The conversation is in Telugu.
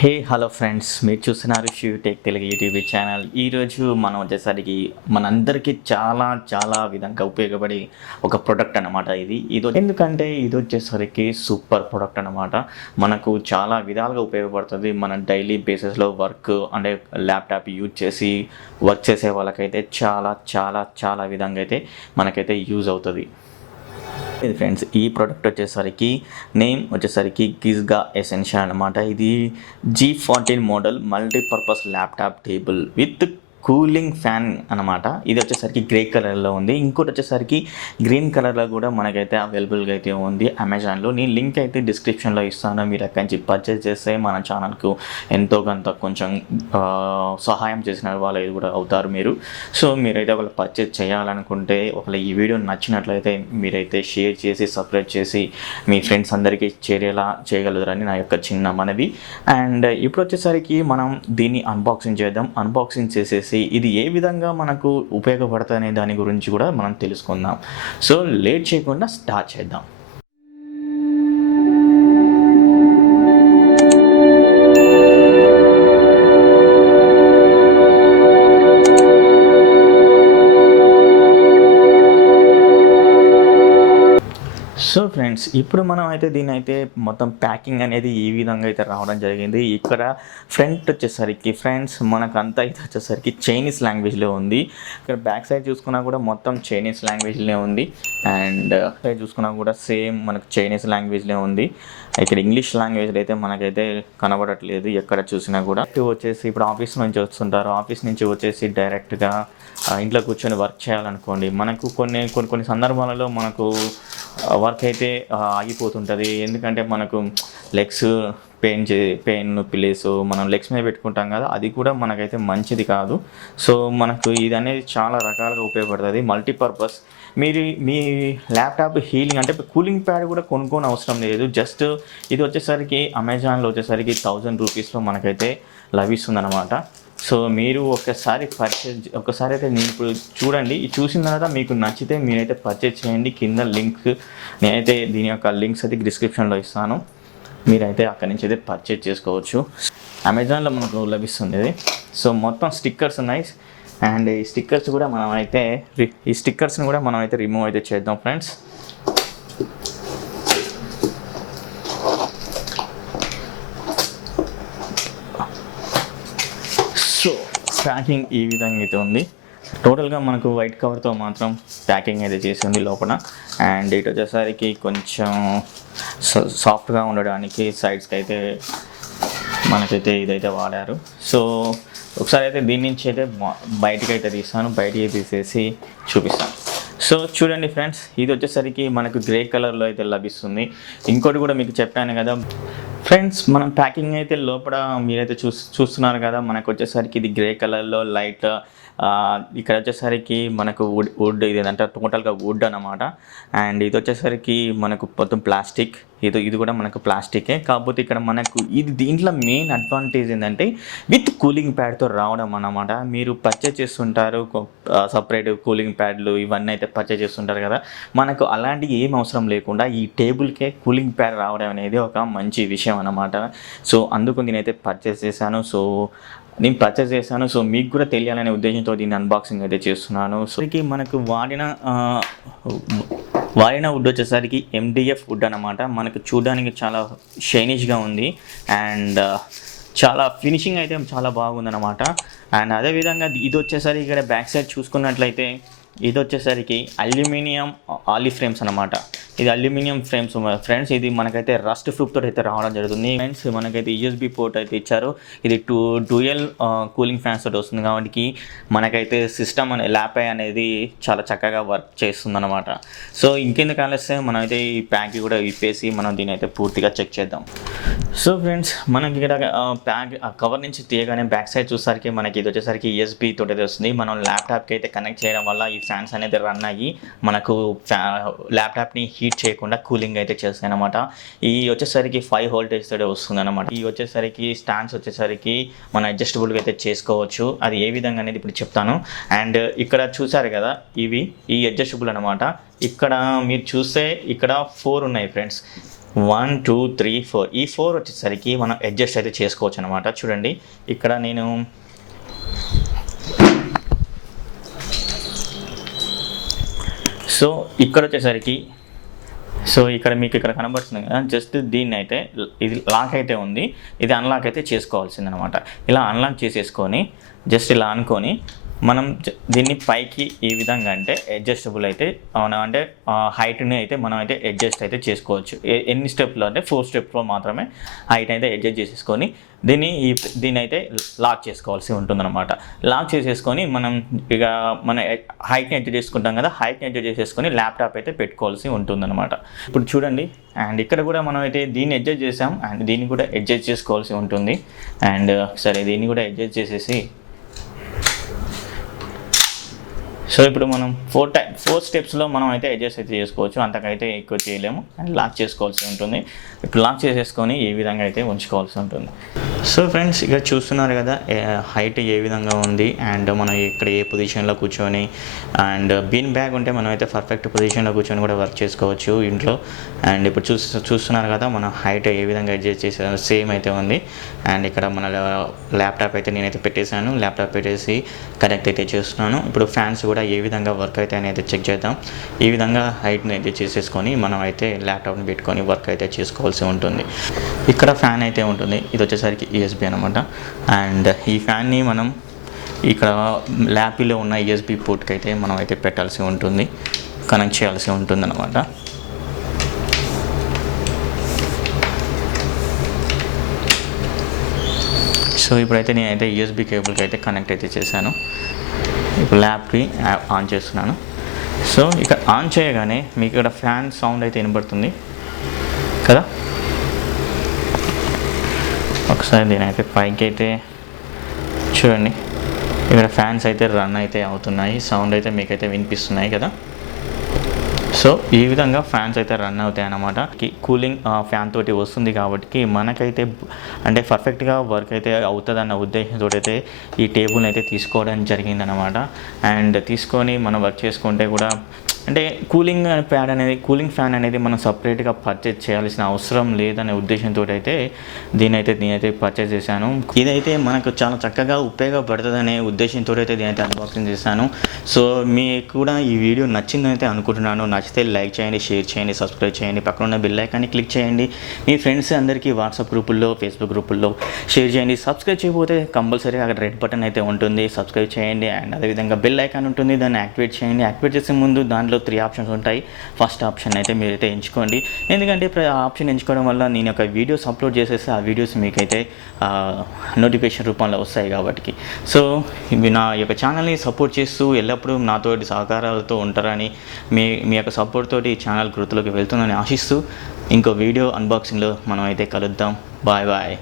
హే హలో ఫ్రెండ్స్, మీరు చూస్తున్నారు shoe tech Telugu YouTube channel. ఈరోజు మనం వచ్చేసరికి మనందరికీ చాలా చాలా విధంగా ఉపయోగపడే ఒక ప్రోడక్ట్ అనమాట. ఎందుకంటే ఇది వచ్చేసరికి సూపర్ ప్రోడక్ట్ అనమాట. మనకు చాలా విధాలుగా ఉపయోగపడుతుంది. మన డైలీ బేసిస్లో వర్క్ అంటే ల్యాప్టాప్ యూజ్ చేసి వర్క్ చేసే వాళ్ళకైతే చాలా చాలా చాలా విధంగా అయితే మనకైతే యూజ్ అవుతుంది. ఇది ఫ్రెండ్స్, ఈ ప్రోడక్ట్ వచ్చేసరికి నేమ్ వచ్చేసరికి గిజ్గా ఎసెన్షియల్ అనమాట. ఇది G14 model multipurpose laptop table with cooling fan అనమాట. ఇది వచ్చేసరికి గ్రే కలర్లో ఉంది. ఇంకోటి వచ్చేసరికి గ్రీన్ కలర్లో కూడా మనకైతే అవైలబుల్గా అయితే ఉంది అమెజాన్లో. నేను లింక్ అయితే డిస్క్రిప్షన్లో ఇస్తాను. మీరు అక్కడి నుంచి పర్చేస్ చేస్తే మన ఛానల్కు ఎంతో కొంత కొంచెం సహాయం చేసిన వాళ్ళు కూడా అవుతారు మీరు. సో మీరైతే ఒకవేళ పర్చేస్ చేయాలనుకుంటే ఒకవేళ ఈ వీడియో నచ్చినట్లయితే మీరైతే షేర్ చేసి సబ్స్క్రైబ్ చేసి మీ ఫ్రెండ్స్ అందరికీ చేరేలా చేయగలరని నా యొక్క చిన్న మనవి. అండ్ ఇప్పుడు వచ్చేసరికి మనం దీన్ని అన్బాక్సింగ్ చేద్దాం. అన్బాక్సింగ్ చేసేసి ఇది ఏ విధంగా మనకు ఉపయోగపడుతుందనే దాని గురించి కూడా మనం తెలుసుకుందాం. సో లేట్ చేయకుండా స్టార్ట్ చేద్దాం. సో ఫ్రెండ్స్, ఇప్పుడు మనం అయితే దీని అయితే మొత్తం ప్యాకింగ్ అనేది ఈ విధంగా అయితే రావడం జరిగింది. ఇక్కడ ఫ్రంట్ వచ్చేసరికి ఫ్రెండ్స్ మనకంతా అయితే వచ్చేసరికి చైనీస్ లాంగ్వేజ్లో ఉంది. ఇక్కడ బ్యాక్ సైడ్ చూసుకున్నా కూడా మొత్తం చైనీస్ లాంగ్వేజ్లో ఉంది. అండ్ సైడ్ చూసుకున్నా కూడా సేమ్ మనకు చైనీస్ లాంగ్వేజ్లో ఉంది. ఇక్కడ ఇంగ్లీష్ లాంగ్వేజ్లో అయితే మనకైతే కనబడట్లేదు ఎక్కడ చూసినా కూడా. వచ్చేసి ఇప్పుడు ఆఫీస్ నుంచి వస్తుంటారు, ఆఫీస్ నుంచి వచ్చేసి డైరెక్ట్గా ఇంట్లో కూర్చొని వర్క్ చేయాలనుకోండి, మనకు కొన్ని సందర్భాలలో మనకు వర్క్ అయితే ఆగిపోతుంటుంది. ఎందుకంటే మనకు లెగ్స్ పెయిన్ ప్లేస్ మనం లెగ్స్ మీద పెట్టుకుంటాం కదా, అది కూడా మనకైతే మంచిది కాదు. సో మనకు ఇది అనేది చాలా రకాలుగా ఉపయోగపడుతుంది. మల్టీపర్పస్ మీరు మీ ల్యాప్టాప్ హీలింగ్ అంటే కూలింగ్ ప్యాడ్ కూడా కొనుక్కోని అవసరం లేదు. జస్ట్ ఇది వచ్చేసరికి అమెజాన్లో వచ్చేసరికి 1000 రూపీస్లో మనకైతే లభిస్తుంది అనమాట. సో మీరు ఒకసారి అయితే నేను ఇప్పుడు చూడండి. చూసిన తర్వాత మీకు నచ్చితే మీరైతే పర్చేజ్ చేయండి. కింద లింక్ నేనైతే దీని యొక్క లింక్స్ అయితే డిస్క్రిప్షన్లో ఇస్తాను. మీరైతే అక్కడి నుంచి అయితే పర్చేజ్ చేసుకోవచ్చు. అమెజాన్లో మనకు లభిస్తుంది ఇది. సో మొత్తం స్టిక్కర్స్ ఉన్నాయి. అండ్ ఈ స్టిక్కర్స్ని కూడా మనం అయితే రిమూవ్ అయితే చేద్దాం ఫ్రెండ్స్. సో ప్యాకింగ్ ఈ విధంగా అయితే ఉంది. టోటల్గా మనకు వైట్ కవర్తో మాత్రం ప్యాకింగ్ అయితే చేసి ఉంది లోపల. అండ్ ఇటు వచ్చేసరికి కొంచెం సాఫ్ట్గా ఉండడానికి సైడ్స్కి అయితే మనకైతే ఇదైతే వాడారు. సో ఒకసారి అయితే దీని నుంచి అయితే బయటికి అయితే బయటికి తీసేసి చూపిస్తాను. సో చూడండి ఫ్రెండ్స్, ఇది వచ్చేసరికి మనకు గ్రే కలర్లో అయితే లభిస్తుంది. ఇంకోటి కూడా మీకు చెప్పాను కదా ఫ్రెండ్స్, మనం ప్యాకింగ్ అయితే లోపల మీరైతే చూస్తున్నారు కదా, మనకు వచ్చేసరికి ఇది గ్రే కలర్లో లైట్. ఇక్కడ వచ్చేసరికి మనకు వుడ్ ఇది అంటే టోటల్గా వుడ్ అన్నమాట. అండ్ ఇది వచ్చేసరికి మనకు మొత్తం ప్లాస్టిక్. ఇది కూడా మనకు ప్లాస్టికే. కాకపోతే ఇక్కడ మనకు దీంట్లో మెయిన్ అడ్వాంటేజ్ ఏంటంటే విత్ కూలింగ్ ప్యాడ్తో రావడం అన్నమాట. మీరు పర్చేజ్ చేస్తుంటారు సపరేట్ కూలింగ్ ప్యాడ్లు ఇవన్నీ అయితే పర్చేజ్ చేస్తుంటారు కదా, మనకు అలాంటివి ఏం అవసరం లేకుండా ఈ టేబుల్కే కూలింగ్ ప్యాడ్ రావడం అనేది ఒక మంచి విషయం అన్నమాట. సో అందుకు నేనైతే పర్చేజ్ చేశాను. సో మీకు కూడా తెలియాలనే ఉద్దేశంతో దీన్ని అన్బాక్సింగ్ అయితే చేస్తున్నాను. సో మనకు వాడిన వుడ్ వచ్చేసరికి MDF వుడ్ అనమాట. మనకు చూడడానికి చాలా షైనిష్గా ఉంది. అండ్ చాలా ఫినిషింగ్ అయితే చాలా బాగుందన్నమాట. అండ్ అదేవిధంగా ఇది వచ్చేసరికి ఇక్కడ బ్యాక్ సైడ్ చూసుకున్నట్లయితే ఇది వచ్చేసరికి అల్యూమినియం ఆలివ్ ఫ్రేమ్స్ అనమాట. ఇది అల్యూమినియం ఫ్రేమ్స్ ఫ్రెండ్స్. ఇది మనకైతే రస్ట్ ప్రూఫ్ తోటి అయితే రావడం జరుగుతుంది. ఫ్రెండ్స్ మనకైతే USB పోర్ట్ అయితే ఇచ్చారు. ఇది డ్యూయల్ కూలింగ్ ఫ్యాన్స్ తోటి వస్తుంది కాబట్టి మనకైతే సిస్టమ్ ల్యాప్ అనేది చాలా చక్కగా వర్క్ చేస్తుంది అనమాట. సో ఇంకెందుకు ఆలస్యం, మనం అయితే ఈ ప్యాక్ కూడా విప్పేసి మనం దీని అయితే పూర్తిగా చెక్ చేద్దాం. సో ఫ్రెండ్స్, మనకి ఇక్కడ ప్యాక్ కవర్ నుంచి తీయగానే బ్యాక్ సైడ్ చూసరికి మనకి ఇది వచ్చేసరికి USB తోటి అయితే వస్తుంది. మనం ల్యాప్టాప్కి అయితే కనెక్ట్ చేయడం వల్ల ఈ ఫ్యాన్స్ అనేది రన్ అయ్యి మనకు ల్యాప్టాప్ని హీట్ చేయకుండా కూలింగ్ అయితే చేస్తాయి అనమాట. ఈ వచ్చేసరికి 5 వోల్టేజ్ తోటి వస్తుంది అనమాట. ఈ వచ్చేసరికి స్టాండ్స్ వచ్చేసరికి మనం అడ్జస్టబుల్గా అయితే చేసుకోవచ్చు. అది ఏ విధంగా అనేది ఇప్పుడు చెప్తాను. అండ్ ఇక్కడ చూసారు కదా, ఈ అడ్జస్టబుల్ అనమాట. ఇక్కడ మీరు చూస్తే ఇక్కడ 4 ఉన్నాయి ఫ్రెండ్స్. 1 2 3 4 ఈ 4 వచ్చేసరికి మనం అడ్జస్ట్ అయితే చేసుకోవచ్చు అనమాట. చూడండి ఇక్కడ నేను సో ఇక్కడ వచ్చేసరికి సో ఇక్కడ మీకు ఇక్కడ కనబడుతుంది కదా, జస్ట్ దీన్ని అయితే ఇది లాక్ అయితే ఉంది, ఇది అన్లాక్ అయితే చేసుకోవాల్సింది అనమాట. ఇలా అన్లాక్ చేసేసుకొని జస్ట్ ఇలా అనుకొని మనం దీన్ని పైకి ఈ విధంగా అంటే అడ్జస్టబుల్ అయితే అంటే హైట్ని అయితే మనం అయితే అడ్జస్ట్ అయితే చేసుకోవచ్చు. ఎన్ని స్టెప్లో అంటే 4 స్టెప్లో మాత్రమే హైట్ అయితే అడ్జస్ట్ చేసేసుకొని దీన్ని అయితే లాక్ చేసుకోవాల్సి ఉంటుందన్నమాట. లాక్ చేసేసుకొని మనం ఇక మన హైట్ని అడ్జస్ట్ చేసుకుంటాం కదా, హైట్ని అడ్జస్ట్ చేసేసుకొని ల్యాప్టాప్ అయితే పెట్టుకోవాల్సి ఉంటుందన్నమాట. ఇప్పుడు చూడండి, అండ్ ఇక్కడ కూడా మనం అయితే దీన్ని అడ్జస్ట్ చేసాం అండ్ దీన్ని కూడా అడ్జస్ట్ చేసుకోవాల్సి ఉంటుంది. అండ్ సరే దీన్ని కూడా అడ్జస్ట్ చేసేసి సో ఇప్పుడు మనం 4 స్టెప్స్లో మనం అయితే అడ్జస్ట్ అయితే చేసుకోవచ్చు, అంతకైతే ఎక్కువ చేయలేము. అండ్ లాక్ చేసుకోవాల్సి ఉంటుంది. ఇప్పుడు లాక్ చేసేసుకొని ఈ విధంగా అయితే ఉంచుకోవాల్సి ఉంటుంది. సో ఫ్రెండ్స్, ఇక చూస్తున్నారు కదా హైట్ ఏ విధంగా ఉంది అండ్ మనం ఇక్కడ ఏ పొజిషన్లో కూర్చొని అండ్ బీన్ బ్యాగ్ ఉంటే మనం అయితే పర్ఫెక్ట్ పొజిషన్లో కూర్చొని కూడా వర్క్ చేసుకోవచ్చు ఇంట్లో. అండ్ ఇప్పుడు చూస్తున్నారు కదా మన హైట్ ఏ విధంగా అడ్జస్ట్ చేసాను, సేమ్ అయితే ఉంది. అండ్ ఇక్కడ మన ల్యాప్టాప్ అయితే నేనైతే పెట్టేశాను, ల్యాప్టాప్ పెట్టేసి కనెక్ట్ అయితే చేస్తున్నాను. ఇప్పుడు ఫ్యాన్స్ కూడా ఏ విధంగా వర్క్ అయితే అనేది చెక్ చేద్దాం. ఈ విధంగా హైట్ని అయితే చేసేసుకొని మనం అయితే ల్యాప్టాప్ని పెట్టుకొని వర్క్ అయితే చేసుకోవాల్సి ఉంటుంది. ఇక్కడ ఫ్యాన్ అయితే ఉంటుంది, ఇది వచ్చేసరికి యూఎస్బీ అనమాట. అండ్ ఈ ఫ్యాన్ని మనం ఇక్కడ ల్యాపీలో ఉన్న యూఎస్బీ పోర్ట్కి అయితే మనం అయితే పెట్టాల్సి ఉంటుంది, కనెక్ట్ చేయాల్సి ఉంటుంది అనమాట. సో ఇప్పుడైతే నేనైతే యూఎస్బీ కేబుల్కి అయితే కనెక్ట్ అయితే చేశాను. ఇప్పుడు ల్యాప్ని ఆన్ చేస్తున్నాను. సో ఇక్కడ ఆన్ చేయగానే మీకు ఇక్కడ ఫ్యాన్ సౌండ్ అయితే వినబడుతుంది కదా. ఒకసారి దీనైతే పైకి అయితే చూడండి, ఇక్కడ ఫ్యాన్స్ అయితే రన్ అయితే అవుతున్నాయి, సౌండ్ అయితే మీకైతే వినిపిస్తున్నాయి కదా. సో ఈ విధంగా ఫ్యాన్స్ అయితే రన్ అవుతాయి అన్నమాట. కూలింగ్ ఫ్యాన్ తోటి వస్తుంది కాబట్టి మనకైతే అంటే పర్ఫెక్ట్గా వర్క్ అయితే అవుతుంది అన్న ఉద్దేశంతో అయితే ఈ టేబుల్ని అయితే తీసుకోవడం జరిగిందనమాట. అండ్ తీసుకొని మనం వర్క్ చేసుకుంటే కూడా అంటే కూలింగ్ ఫ్యాన్ అనేది మనం సపరేట్గా పర్చేజ్ చేయాల్సిన అవసరం లేదనే ఉద్దేశంతో అయితే నేనైతే పర్చేజ్ చేశాను. ఇదైతే మనకు చాలా చక్కగా ఉపయోగపడుతుందనే ఉద్దేశంతో అయితే దీనైతే అన్బాక్సింగ్ చేశాను. సో మీకు కూడా ఈ వీడియో నచ్చిందని అయితే అనుకుంటున్నాను. నచ్చితే లైక్ చేయండి, షేర్ చేయండి, సబ్స్క్రైబ్ చేయండి, పక్కన ఉన్న బెల్ ఐకాన్ని క్లిక్ చేయండి. మీ ఫ్రెండ్స్ అందరికీ వాట్సాప్ గ్రూపుల్లో, ఫేస్బుక్ గ్రూపుల్లో షేర్ చేయండి. సబ్స్క్రైబ్ చేయకపోతే కంపల్సరీ అక్కడ రెడ్ బటన్ అయితే ఉంటుంది, సబ్స్క్రైబ్ చేయండి. అండ్ అదేవిధంగా బెల్ ఐకాన్ ఉంటుంది, దాన్ని యాక్టివేట్ చేయండి. యాక్టివేట్ చేసే ముందు దాంట్లో 3 ఆప్షన్స్ ఉంటాయి. ఫస్ట్ ఆప్షన్ అయితే మీరైతే ఎంచుకోండి, ఎందుకంటే ఆ ఆప్షన్ ఎంచుకోవడం వల్ల నేను ఒక వీడియోస్ అప్లోడ్ చేసేసి ఆ వీడియోస్ మీకైతే నోటిఫికేషన్ రూపంలో వస్తాయి కాబట్టి. సో ఇవి నా యొక్క ఛానల్ని సపోర్ట్ చేస్తూ ఎల్లప్పుడూ నాతో సహకారాలతో ఉంటారని, మీ యొక్క సపోర్ట్ తోటి ఈ ఛానల్ గ్రోత్లోకి వెళ్తుందని ఆశిస్తూ ఇంకో వీడియో అన్బాక్సింగ్లో మనం అయితే కలుద్దాం. Bye bye.